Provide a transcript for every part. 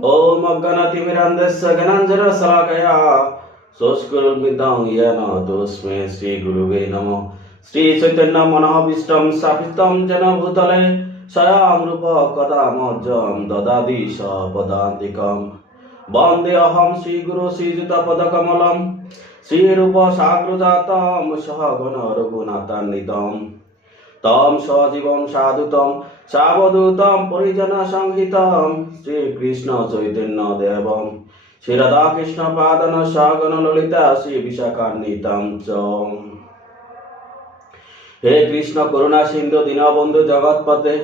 ఓం అగ్గనతిమిరంధస్సగనంజన శాఖయా సంస్కృమిదం యన తోస్మే श्रीगुरुवे గురువే నమో శ్రీ చైతన్య మనోభీష్టం స్థాపితం జన భూతలే సయాం రూప కదామర్జం దదాది సపదాంతికం వందే అహం శ్రీ గురు శ్రీయుత పదకమలం శ్రీరూప సాగృజాతం సహగణ రఘునాథాన్వితం সাবদূতম পরিজনা সংহিতম শ্রীকৃষ্ণ চৈতন্য দেবম। পাদন ললিতা শ্রী বিশাখান্বিতম চ। হে কৃষ্ণ করুণা সিন্ধু দীনবন্ধু জগৎপতে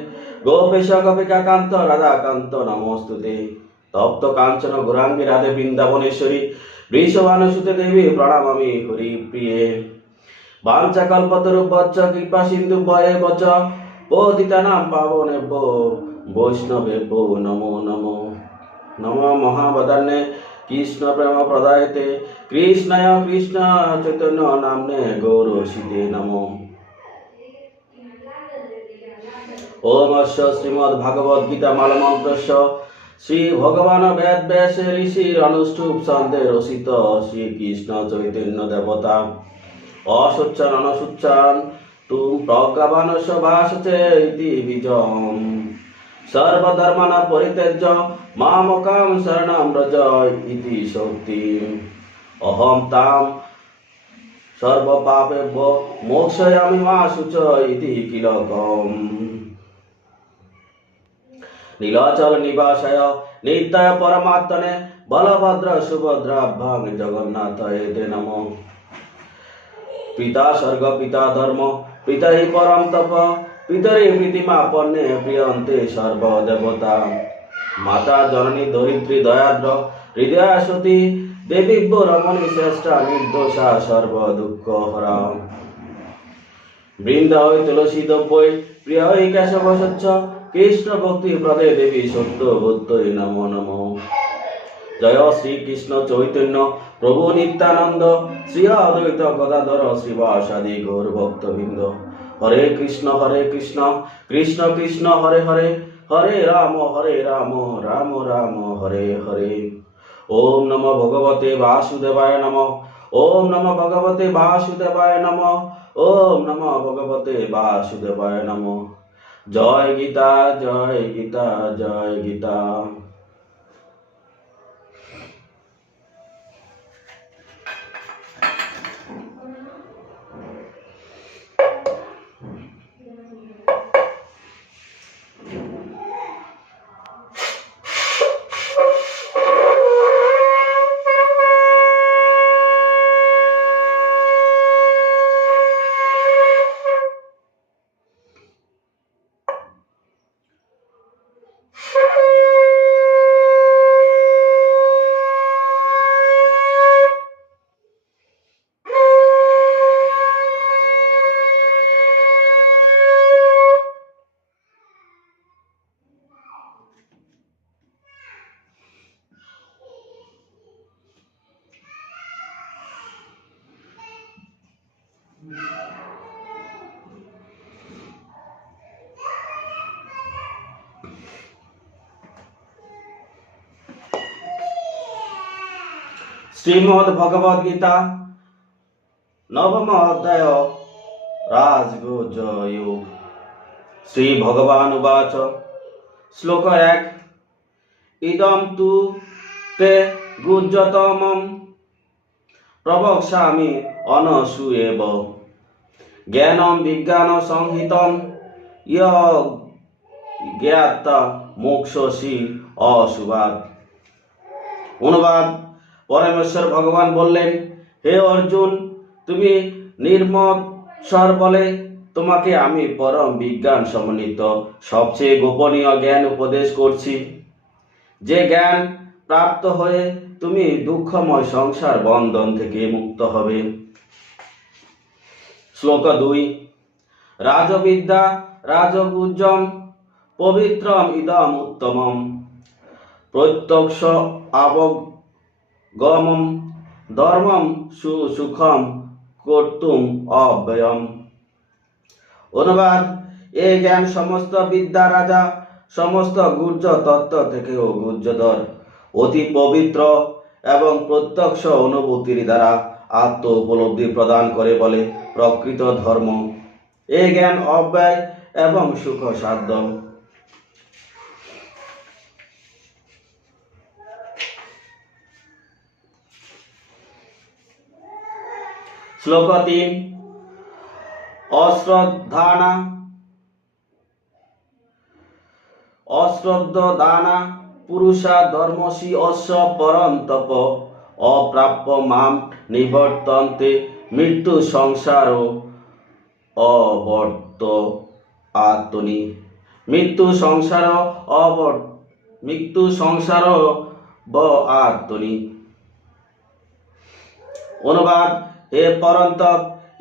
গোপেশ গোপিকাকান্ত রাধাকান্ত নমস্তুতে। তপ্ত কাঞ্চন গোরাঙ্গী রাধে বৃন্দাবনেশ্বরী, বৃষভানুসুতে দেবী প্রণামামি হরি প্রিয়ে বাঞ্চা কল্পতরু বচ্চ কৃপা সিন্ধু বচ। পতিতানাম পাবনে বো বৈষ্ণবে বো নমো নমো নম মহাবদান্যে কৃষ্ণ প্রেম প্রদায়তে কৃষ্ণায় কৃষ্ণ চৈতন্য নামনে গৌরশীতে নমো ওম অশ্ব শ্রীমদ ভাগবত গীতা মালমন্ত্রস্য শ্রী ভগবান বেদ ব্যাস ঋষির অনুষ্ঠুপ ছন্দে রচিত শ্রীকৃষ্ণ চৈতন্য দেবতা অসুচ্চান অনসুচ্চান বিজম সর্বধর্মন পরিত্যজ্য, মামকাম শরণম ব্রজ ইতি শক্তি। অহম তাম সর্বপাপেভ্য, মোক্ষয়ামি মা শুচ ইতি কিলকম। নীলাচল নিবাসায় নিত্যায় পরমাত্মনে, বলভদ্র সুভদ্রাভ্যাং জগন্নাথ এতে নম। পিতা স্বর্গ, পিতা ধর্ম পিতা হি পরম তপ পিতরে প্রীতিমা পণ্যে প্রিয়ন্তে সর্বদেবতা। মাতা জননী দরিদ্রী দয়াদ্র, হৃদয়া সতী, দেবীব্য রমণী শ্রেষ্ঠা, নির্দোষা সর্ব দুঃখ হরা বৃন্দা হই তুলসী দ্রব্যই, প্রিয় হই কেশব স্বচ্ছ কৃষ্ণ ভক্তি প্রদে দেবী সত্য বুদ্ধই নমো নমো। জয় শ্রীকৃষ্ণ চৈতন্য প্রভু নিত্যানন্দ, শ্রী অদ্বৈত গদাধর শ্রীবাসাদি গৌর ভক্তবৃন্দ। হরে কৃষ্ণ হরে কৃষ্ণ কৃষ্ণ কৃষ্ণ, হরে হরে হরে রাম হরে রাম রাম রাম, হরে হরে। ওম নম ভগবতে বাসুদেবায় নম, ওম নম ভগবতে বাসুদেবায় নম, ওম নম ভগবতে বাসুদেবায় নম। জয় গীতা জয় গীতা জয় গীতা। শ্রীমদ ভগবদ গীতা নবম অধ্যায় রাজগোজয় শ্রী ভগবান উবাচ শ্লোক এক ইদম তু তে গুজ্জতমম প্রবক্ষ্যামি অনসূয়েব জ্ঞানম বিজ্ঞান সংহিতম ইয় জ্ঞাত মোক্ষসী অশুভাত অনুবাদ পরমেশ্বর ভগবান বললেন, হে অর্জুন, তুমি নির্মত স্বর বলে তোমাকে আমি পরম বিজ্ঞান সমন্বিত, সবচেয়ে গোপনীয় জ্ঞান উপদেশ করছি। যে জ্ঞান প্রাপ্ত হয়ে তুমি দুঃখময় সংসার বন্ধন থেকে মুক্ত হবে। শ্লোক দুই, রাজবিদ্যা রাজগুজ্জম পবিত্রম ইদম উত্তমম। প্রত্যক্ষ আবগমম ধর্মম সুসুখম কর্তুম, অব্যয়ম। অনুবাদ এই জ্ঞান সমস্ত বিদ্যা রাজা, সমস্ত গুর্জ তত্ত্ব থেকেও গুর্জধর, অতি পবিত্র এবং প্রত্যক্ষ অনুভূতির দ্বারা আত্ম উপলব্ধি প্রদান করে বলে প্রকৃত ধর্ম। এই জ্ঞান অব্যয় এবং সুখ সাধ্য শ্লোক তিন। অশ্রদ্ধানা। অশ্রদ্ধ দানা পুরুষা ধর্মসি অশ্ব পরন্তপ। অপ্রাপ্য মাম নিবর্তন্তে মৃত্যু সংসার অবর্ত আত্মনি। মৃত্যু সংসার অবর মৃত্যু সংসার ব আত্মনি। অনুবাদ হে পরন্তপ,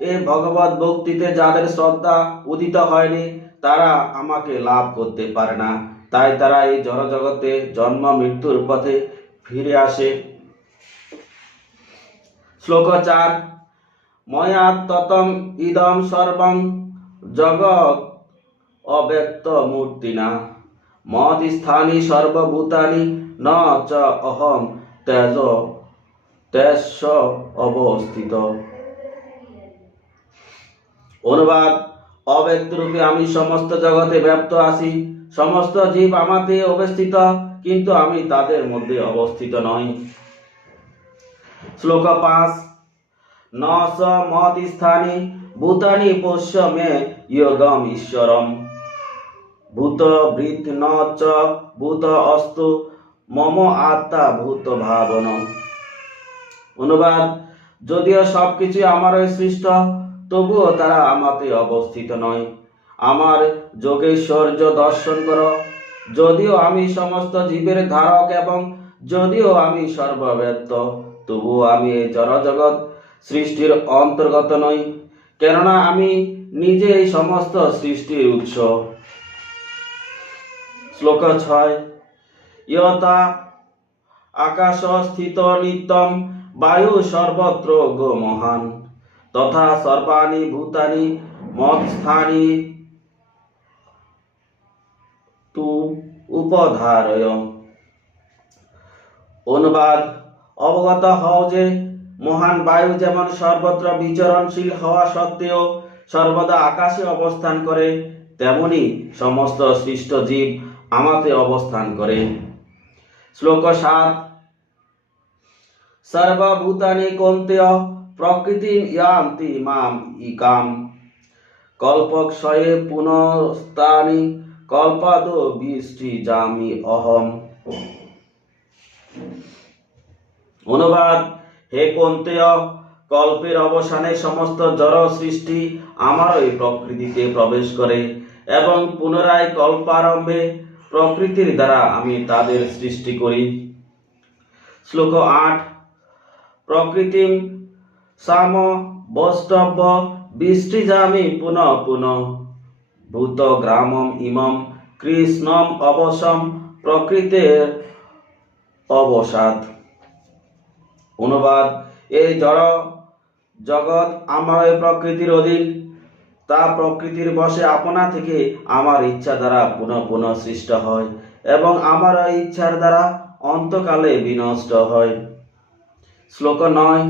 এ ভগবত ভক্তিতে যাদের শ্রদ্ধা উদিত হয়নি, তারা আমাকে লাভ করতে পারে না। তাই তারা এই জড়জগতে জন্ম মৃত্যুর পথে ফিরে আসে। শ্লোক চার, ময়া ততম ইদম সর্বং জগৎ অব্যক্ত মূর্তিনা। মদ স্থানি সর্বভূতানি ন চ অহম তেজ তেজ অবস্থিত। অনুবাদ অব্যক্ত রূপে আমি সমস্ত জগতে ব্যপ্ত আছি, সমস্ত জীব আমাতে অবস্থিত, কিন্তু আমি তাদের মধ্যে অবস্থিত নই। শ্লোক পাঁচ ন স মত স্থানি, ভূতানি পোষ্য মে যোগম ঈশ্বরম। ভূত বৃত ন চ ভূত অস্তু, মম আত্মা ভূত ভাবন অনুবাদ, যদিও সব সবকিছু আমারই সৃষ্ট, তবুও তারা আমাতে অবস্থিত নয়। আমার যোগেশ্বর্য দর্শন করো। যদিও আমি সমস্ত জীবের ধারক এবং যদিও আমি সর্বব্যাপ্ত, তবুও আমি এই জড়জগৎ সৃষ্টির অন্তর্গত নই। কেননা আমি নিজে এই সমস্ত সৃষ্টির উৎস। শ্লোক ছয়, ইয়তা আকাশ স্থিত নিত্যম বায়ু সর্বত্র গো মহান। তথা সর্বাণি ভূতানি মৎস্থানি তু উপধারয়। অনুবাদ, অবগত হও যে মহান বায়ু যেমন সর্বত্র বিচরণশীল হওয়া সত্ত্বেও সর্বদা আকাশে অবস্থান করে, তেমনি সমস্ত সৃষ্ট জীব আমাতে অবস্থান করে। শ্লোক সাত সর্বভূতানি কন্তেয় প্রকৃতি ইয়ান্তি মাম ইকাম। কল্পক্ষয়ে পুনস্তানি কল্পাদ বৃষ্টি জামি অহম। অনুবাদ, হে কন্তেয়, কল্পের অবসানে সমস্ত জড় সৃষ্টি আমার আমারই প্রকৃতিতে প্রবেশ করে এবং পুনরায় কল্পারম্ভে প্রকৃতির দ্বারা আমি তাদের সৃষ্টি করি। শ্লোক আট প্রকৃতিম সাম বস্তব্য বৃষ্টিজামি পুনঃ পুনঃ। ভূত গ্রামম ইমম কৃষ্ণম অবসম প্রকৃতের অবসাদ। অনুবাদ এই জড় জগৎ আমার প্রকৃতির অধীন, তা প্রকৃতির বশে আপনা থেকে আমার ইচ্ছা দ্বারা পুনঃ পুনঃ সৃষ্ট হয় এবং আমার ইচ্ছার দ্বারা অন্তকালে বিনষ্ট হয়। শ্লোক নয়।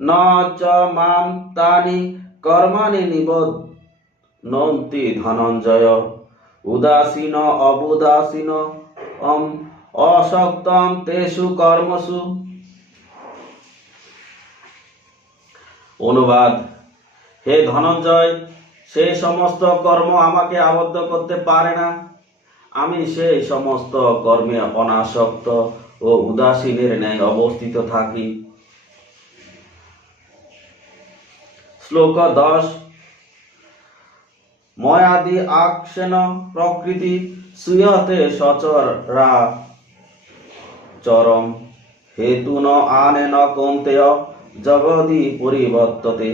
ন চ মাম তানি কর্মাণি নিবোধ নন্তি ধনঞ্জয়। উদাসীন, অবুদাসীন, অম তেষু কর্মসু। অনুবাদ, হে ধনঞ্জয় সেই সমস্ত কর্ম আমাকে আবদ্ধ করতে পারে না। আমি সেই সমস্ত কর্মে অনাসক্ত। ও উদাসীনের ন্যায় অবস্থিত থাকি। শ্লোক দশ। ময়াদি আকশেন প্রকৃতি সুয়তে সচরা চরম হেতু ন আনে ন কন্তেয় জগদি পরিবর্ততে।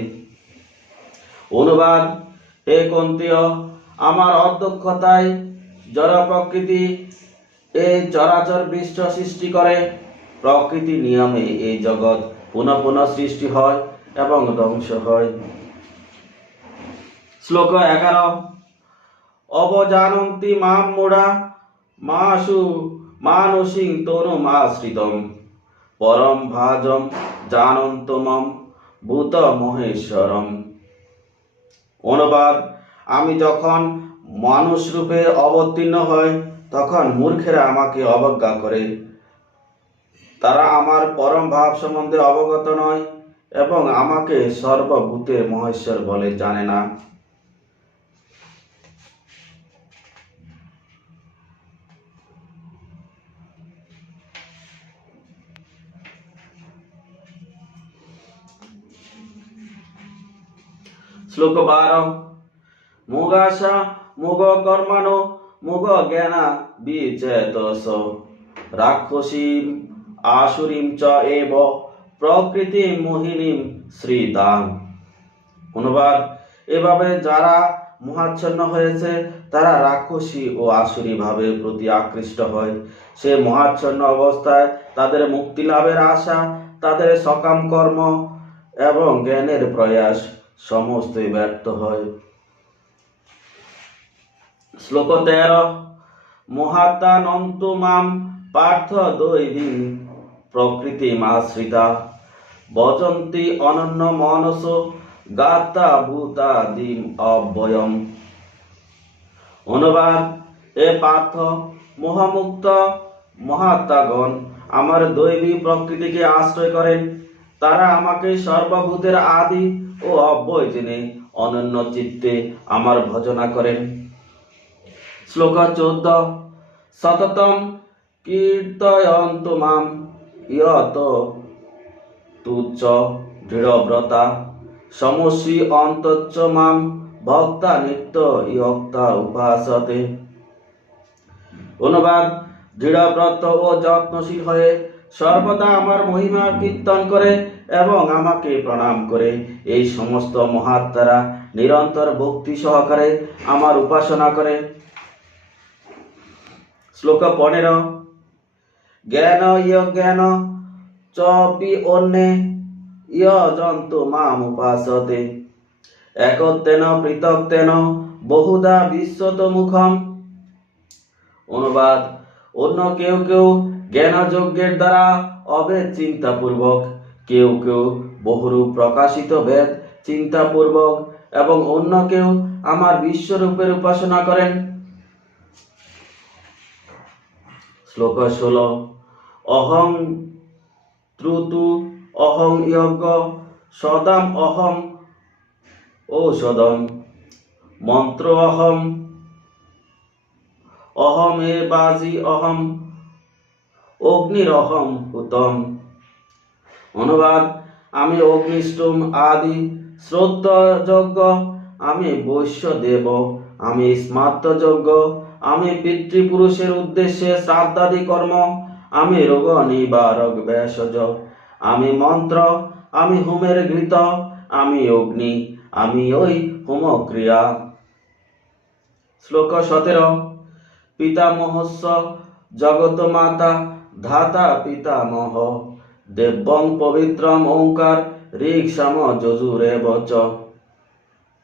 অনুবাদ, হে কন্তেয়, আমার অধ্যক্ষতায় জড় প্রকৃতি এই চরাচর বিশ্ব সৃষ্টি করে। প্রকৃতি নিয়মে এই জগৎ পুনঃ পুনঃ সৃষ্টি হয় এবং ধ্বংস হয়। শ্লোক এগারো। অবজানন্তি মাম মুড়া মাসু মানসিং তনুমাশ্রিতম পরম ভাজম জানন্তমম ভূত মহেশ্বরম। অনুবাদ, আমি যখন মানুষ রূপে অবতীর্ণ হই তখন মূর্খেরা আমাকে অবজ্ঞা করে। তারা আমার পরম ভাব সম্বন্ধে অবগত নয় এবং আমাকে সর্বভূতের মহেশ্বর বলে জানে না। শ্লোক বার। মুগাশা মুগ কর্মানো মুগ জ্ঞানা বিচেতস রাক্ষসীম, আসুরিম চ এব প্রকৃতি মোহিনীম শ্রীদাম। অনুবাদ, এভাবে যারা মহাচ্ছন্ন হয়েছে, তারা রাক্ষসী ও আসুরি ভাবের প্রতি আকৃষ্ট হয়। সে মহাচ্ছন্ন অবস্থায় তাদের মুক্তি লাভের আশা, তাদের সকাম কর্ম এবং জ্ঞানের প্রয়াস সমস্তই ব্যর্থ হয়। শ্লোক তেরো মহাত্মানন্ত মাম পার্থ দৈবী প্রকৃতি মাশ্রিতা। বচন্তি অনন্য মনস গাতা ভূতা দিম অব্যয়ম। অনুবাদ, এ পার্থ মোহামুক্ত মহাত্মাগণ, আমার দৈবী প্রকৃতিকে আশ্রয় করেন। তারা আমাকে সর্বভূতের আদি ও অব্যয় জেনে অনন্য চিত্তে আমার ভজনা করেন। শ্লোক চোদ্দ। সততম কীর্তয়ন্ত মাম ইয়ত তুচ্চ দৃঢ়ব্রতা। সমসী অন্তচ্চ মাম ভক্তা নিত্য ইয়ক্তা উপাসতে। অনুবাদ, দৃঢ়ব্রত ও যত্নশীল হয়ে সর্বদা আমার মহিমা কীর্তন করে এবং আমাকে প্রণাম করে। এই সমস্ত মহাত্মারা নিরন্তর ভক্তি সহকারে আমার উপাসনা করে। শ্লোক পনেরো। জ্ঞান জ্ঞান চপি অন্যে ইয় জন্তু মাম উপাসতে। একত্রেন পৃথক্তেন, বহুদা বিশ্বত মুখম। অনুবাদ, অন্য কেউ কেউ জ্ঞানযজ্ঞের দ্বারা অভেদ চিন্তাপূর্বক, কেউ কেউ বহুরূপ প্রকাশিত ভেদ চিন্তাপূর্বক, এবং অন্য কেউ আমার বিশ্বরূপের উপাসনা করেন। শ্লোক ষোলো। অহং ত্রুতু অহং যজ্ঞ সদাম অহং ঔষধম। মন্ত্র অহম অহম এ বাজি অহম অগ্নির অহম হুতম অনুবাদ, আমি অগ্নিষ্টম আদি শ্রদ্ধ যজ্ঞ আমি বৈশ্য দেব আমি স্মার্ত যজ্ঞ আমি পিতৃপুরুষের উদ্দেশ্যে শ্রাদ্ধাদি কর্ম। আমি রোগ নিবারক ভেষজ। আমি মন্ত্র। আমি হোমের ঘৃত আমি অগ্নি। আমি ওই হোমক্রিয়া। শ্লোক সতেরো। পিতামহস্য জগত মাতা ধাতা পিতামহ। দেবং পবিত্রম ওঙ্কার ঋক সাম যজুরে বচ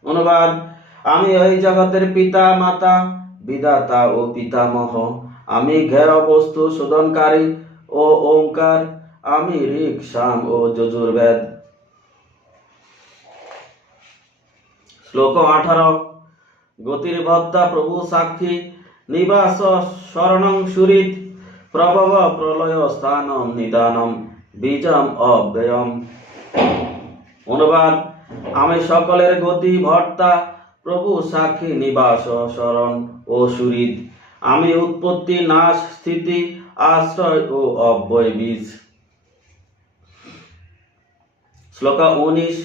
অনুবাদ, আমি ওই জগতের পিতা, মাতা বিদাতা ও পিতামহ, আমি ঘের বস্তু শোধনকারী ও ওঙ্কার, আমি ঋক সাম ও যজুর্বেদ। শ্লোক আঠারো গতির ভদ্দা প্রভু সাক্ষী, নিবাস শরণং সুরিত, প্রভব প্রলয় স্থানম নিদানম, বীজম অব্যয়ম। অনুবাদ, আমি সকলের গতি ভর্তা প্রভু সাক্ষী নিবাস শরণ ও সুরিত আমি উৎপত্তি, নাশ, স্থিতি, আশ্রয় ও অব্যয় বীজ। শ্লোক উনিশ,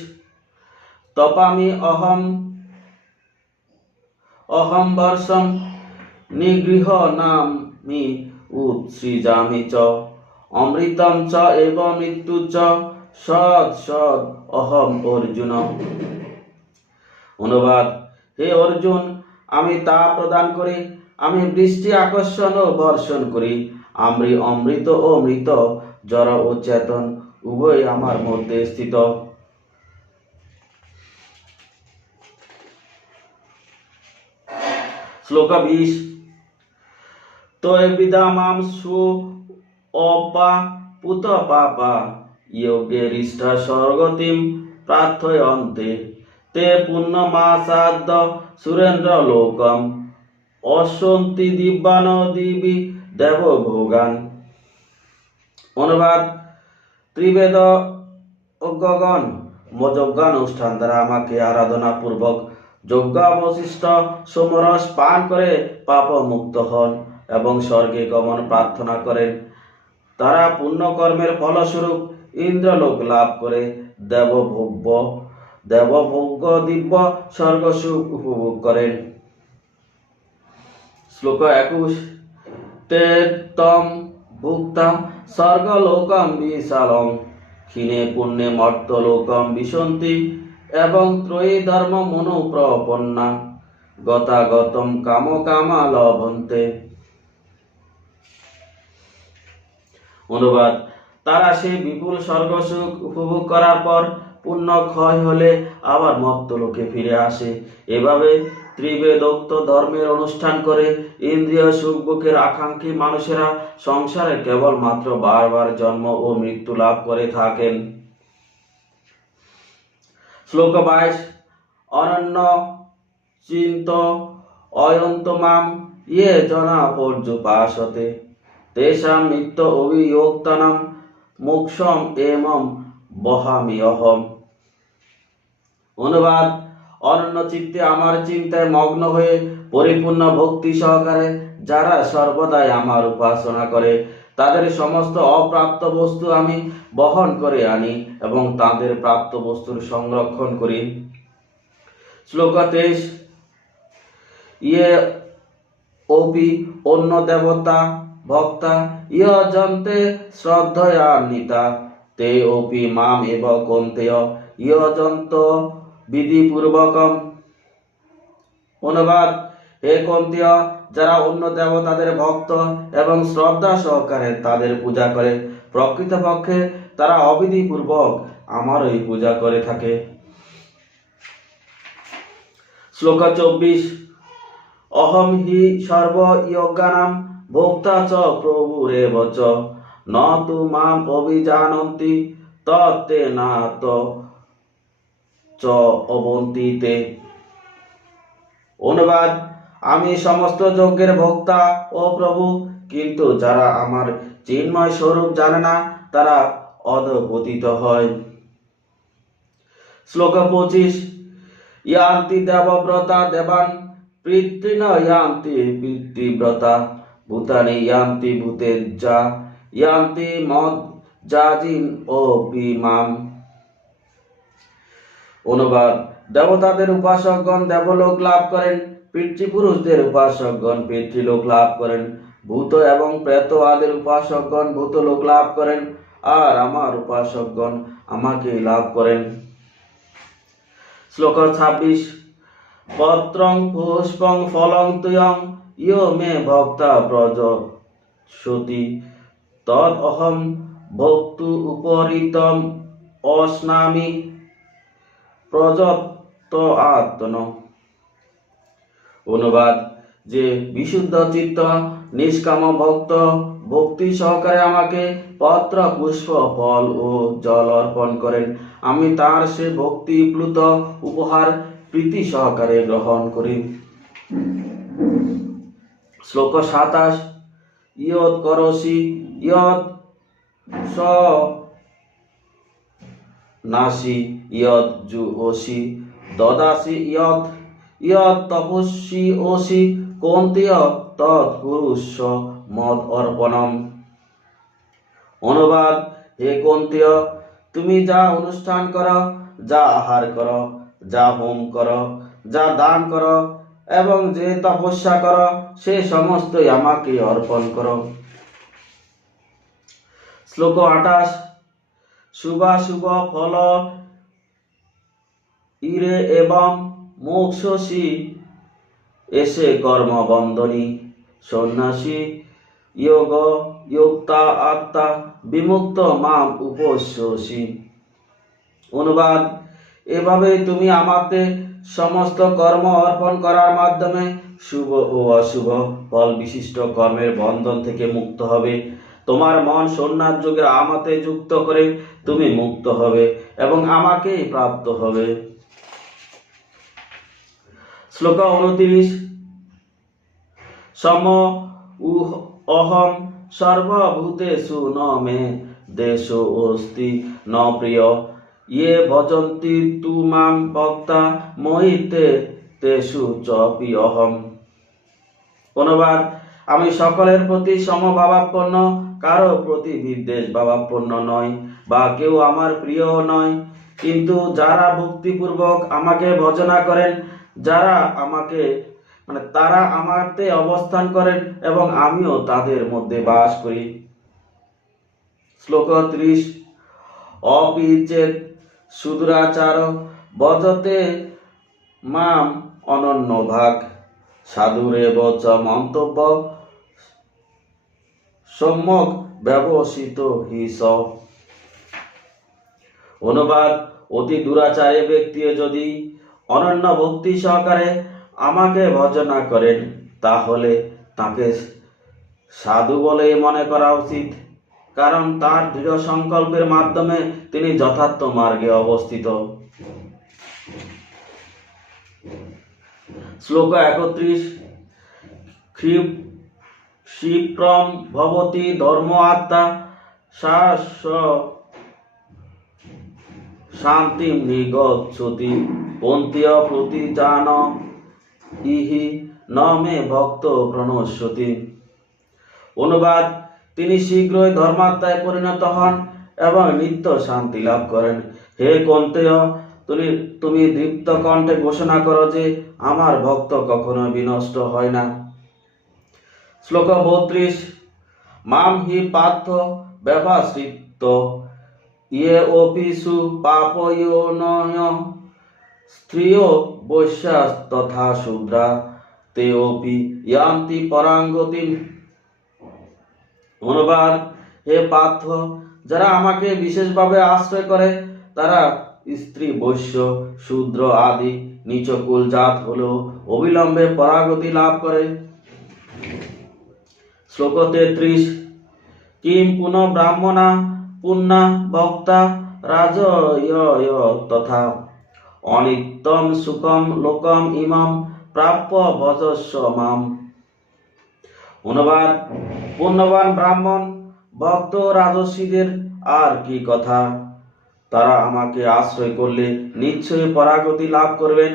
তপামি অহম অহম বর্ষম, নিগৃহ নামি উৎসৃজামি চ। অমৃতম চ এব মৃত্যু চ, সৎ সৎ অহম অর্জুন। অনুবাদ হে অর্জুন, আমি তা প্রদান করি, আমি বৃষ্টি আকর্ষণ ও বর্ষণ করি আমি অমৃত ও মৃত, জড় ও চেতন উভয় আমার মধ্যে স্থিত। শ্লোক বিশ, তয় বিদামাম সু অপা পুত পাপা যোগেরিষ্ঠ স্বর্গতিম প্রার্থয়ন্তে। তে পুণ্যমাসাদ্য সুরেন্দ্র লোকম অসন্তি দিব্যান দিবি দেব ভোগান অনুবাদ ত্রিবেদ অজ্ঞগণ যজ্ঞানুষ্ঠান দ্বারা আমাকে আরাধনা পূর্বক যজ্ঞাবশিষ্ট সোমরস পান করে পাপ মুক্ত হন এবং স্বর্গে গমন প্রার্থনা করেন। তারা পুণ্যকর্মের ফলস্বরূপ ইন্দ্রলোক লাভ করে দেবভোগ্য দেবভোগ্য দিব্য স্বর্গ সুখ উপভোগ করেন। শ্লোক একুশ। তম ভুক্তা স্বর্গলোকম বিশালম। ক্ষীণে পুণ্যে মর্তলোকম বিশন্তি এবং ত্রয়ী ধর্ম মনোপ্রপন্না। গতাগতম কাম কামা লভন্তে। অনুবাদ, তারা সেই বিপুল স্বর্গ সুখ উপভোগ করার পর পুণ্য ক্ষয় হলে আবার মর্তলোকে ফিরে আসে। এভাবে ত্রিবেদোক্ত ধর্মের অনুষ্ঠান করে ইন্দ্রিয় সুখ বুকের আকাঙ্ক্ষী মানুষেরা সংসারে কেবলমাত্র বারবার জন্ম ও মৃত্যু লাভ করে থাকেন। শ্লোক বাইশ, অনন্য চিন্ত অয়ন্তমাম ইয়ে জনা পর্যুপাসতে তেষাম নিত্য অভিযোক্তানাম মোক্ষম এমম বহামি অহম। অনুবাদ, অনন্য চিত্তে আমার চিন্তায় মগ্ন হয়ে পরিপূর্ণ ভক্তি সহকারে যারা সর্বদাই আমার উপাসনা করে, তাদের সমস্ত অপ্রাপ্ত বস্তু আমি বহন করে আনি এবং তাদের প্রাপ্ত বস্তুর সংরক্ষণ করি। শ্লোক তেইশ ইয়ে অপি অন্য দেবতা, ভক্তা, ইয় জন্তে শ্রদ্ধয়ান্বিতা তে অপি মাম এব কন্তেয়, ইয় জন্ত বিধিপূর্বকম। অনুবাদ, হে কন্তীয়, যারা অন্য দেবতাদের ভক্ত এবং শ্রদ্ধা সহকারে তাদের পূজা করে, প্রকৃতপক্ষে তারা অবিধিপূর্বক আমারই পূজা করে থাকে। শ্লোক চব্বিশ, অহম হি সর্ব যোগানাম ভোক্তা চ প্রভুরেব চ, ন তু মাম অভিজানন্তি, তত্তে না ত চ অবন্তিতে। অনুবাদ, আমি সমস্ত যজ্ঞের ভোক্তা, ও প্রভু, কিন্তু যারা আমার চিন্ময় স্বরূপ জানে না, তারা অধপতিত হয়। শ্লোক পঁচিশ, ইয়ান্তি দেবব্রতা দেবান, পিতৃণ ইয়ান্তি পিতৃব্রতা, ভূতানি ইয়ান্তি ভূতের যা ইয়ান্তি মদ জাজিন ও বিমাম অনুবাদ। দেবতাদের উপাসকগণ দেবলোক লাভ করেন, পিতৃপুরুষদের উপাসকগণ পিতৃলোক লাভ করেন, ভূত এবং প্রেত আদের উপাসকগণ ভূতলোক লাভ করেন, আর আমার উপাসকগণ আমাকে লাভ করেন। শ্লোক ছাব্বিশ, পত্রং পুষ্পং ফলং তুয়ং, ইয় মে ভক্তা ব্রজ সতী তদ অহম ভক্তু উপরিতম অস্নামি প্রযত্ত আত্মন অনুবাদ, যে বিশুদ্ধ চিত্ত, নিষ্কাম ভক্ত, ভক্তি সহকারে আমাকে পত্র, পুষ্প, ফল ও জল অর্পণ করেন। আমি তার সে ভক্তি প্লুত উপহার প্রীতি সহকারে গ্রহণ করি। শ্লোক সাতাশ ইয়ত করসি ইয়ত স নাসি। জু ওসি, দদাসি তপস্বী ওসি তৎ অর্পণম। অনুবাদ, হে কন্তীয়, তুমি যা অনুষ্ঠান করো, যা আহার করো, যা হোম করো, যা দান কর, এবং যে তপস্যা কর, সে সমস্তই আমাকে অর্পণ কর। শ্লোক আঠাশ, শুভাশুভ ফল ইরে এবং মুখ মোক্ষসী এসে কর্মবন্ধনী, সন্ন্যাসী, যোগ, যোক্তা, আত্মা, বিমুক্ত, মাম উপস্যসী অনুবাদ, এভাবে তুমি আমাকে সমস্ত কর্ম অর্পণ করার মাধ্যমে শুভ ও অশুভ ফল বিশিষ্ট কর্মের বন্ধন থেকে মুক্ত হবে। তোমার মন সন্ন্যাস যুগে আমাতে যুক্ত করে তুমি মুক্ত হবে এবং আমাকেই প্রাপ্ত হবে। শ্লোক উনত্রিশ সম উহ অহম সর্বভূতেষু ন মে দেশ অস্তি। ন প্রিয় ইয়ে ভজন্তি তু মাম ভক্তা মোহিতে তেষু চপি অহম অনুবাদ আমি সকলের প্রতি সমভাবাপন্ন কারও প্রতি বিদ্বেষ ভাবাপন্ন নয় বা কেউ আমার প্রিয় নয়। কিন্তু যারা ভক্তিপূর্বক আমাকে ভজনা করেন যারা আমাকে মানে তারা আমাতে অবস্থান করেন এবং আমিও তাদের মধ্যে বাস করি। শ্লোক ত্রিশ অপিচেত সুদুরাচার বজতে মাম অনন্য ভাগ। সাধুরেব চ মন্তব্য, সম্যক ব্যবসিত হিস অনুবাদ, অতি দুরাচারী ব্যক্তি যদি অনন্য ভক্তি সহকারে আমাকে ভজনা করেন, তাহলে তাকে সাধু বলেই মনে করা উচিত। কারণ তার দৃঢ় সংকল্পের মাধ্যমে তিনি যথার্থ মার্গে অবস্থিত। শ্লোক একত্রিশ, ক্ষিপ, ক্ষিপ্রম ভবতি ধর্ম আত্মা শাস শান্তি নিগচ্ছতি পন্থীয় প্রতিজান ইহি ন মে ভক্ত প্রণশ্যতি অনুবাদ, তিনি শীঘ্রই ধর্মাত্মায় পরিণত হন এবং নিত্য শান্তি লাভ করেন। হে কন্তেয়, তুমি তুমি দীপ্ত কণ্ঠে ঘোষণা করো যে আমার ভক্ত কখনো বিনষ্ট হয় না। শ্লোক বত্রিশ, মাম হি পার্থ ব্যবাশ্রিত ইয়ে অপিসু পাপয়োনয় স্ত্রিয় বৈশ্যা তথা শূদ্রা তে অপি ইয়ান্তি পরাঙ্গতি অনুবাদ হে পার্থ, যারা আমাকে বিশেষভাবে আশ্রয় করে, তারা স্ত্রী, বৈশ্য, শূদ্র আদি, নিচকুল জাত হলেও অবিলম্বে পরাগতি লাভ করে। শ্লোক তেত্রিশ কিম পুনঃ ব্রাহ্মণা পুণ্যা বক্তা রাজয় তথা। অনিত্যম সুকম লোকম ইমাম প্রাপ্য ভজস্ব মাম। অনুবাদ, পুণ্যবান ব্রাহ্মণ, ভক্ত রাজস্বীদের আর কি কথা? তারা আমাকে আশ্রয় করলে নিশ্চয়ই পরাগতি লাভ করবেন।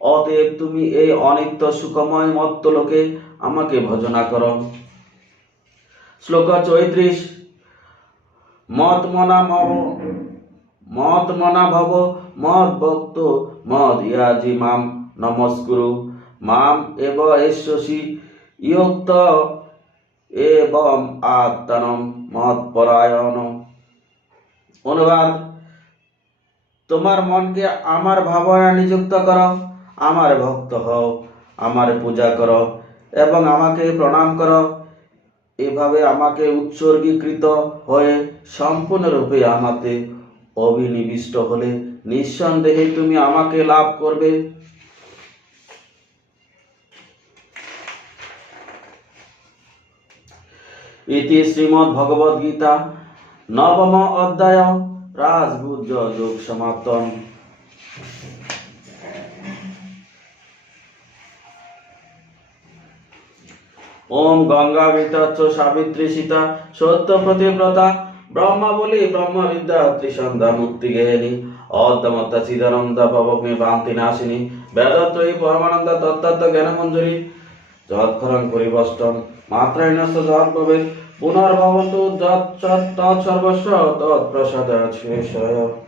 অতএব তুমি এই অনিত্য সুখময় মত্ত লোকে আমাকে ভজনা করো। শ্লোক চৈত্রিশ মত মনা মম মত মনা ভব, মদ ভক্ত, মদ ইয়াজি মাম। নমস্কুরু। মাম এব এশ্বসি ইয়োক্ত এবং আত্মানম মত পরায়ণ। অনুবাদ, তোমার মনকে আমার ভাবনা নিযুক্ত করো, আমার ভক্ত হও, আমার পূজা করো, এবং আমাকে প্রণাম করো। এভাবে আমাকে উৎসর্গীকৃত হয়ে সম্পূর্ণরূপে আমাতে অবিনিবিষ্ট হলে নিঃসন্দেহে তুমি আমাকে লাভ করবে। ইতি শ্রীমদ্ ভগবদ গীতা নবম অধ্যায় রাজভুজ যোগ সমাপ্তম। ওম গঙ্গা বিতচ্ছ সাবিত্রী সীতা, সত্য প্রতিব্রতা, ব্রহ্মা বলি ব্রহ্ম বিদ্যা, ত্রিসন্ধ্যা মুক্তি গেহিনী অদ্যমত্ত চিদানন্দ পবগ্নি ভান্তি নাশিনী বেদত্রয়ী পরমানন্দ তত্তত্ত্ব জ্ঞান মঞ্জুরি যৎখরং পরিবষ্টম মাত্রাইনস্ত যৎ ভবেৎ পুনর্ভবন্তু যৎ তৎসর্বস্ব তৎপ্রসাদ শেষয়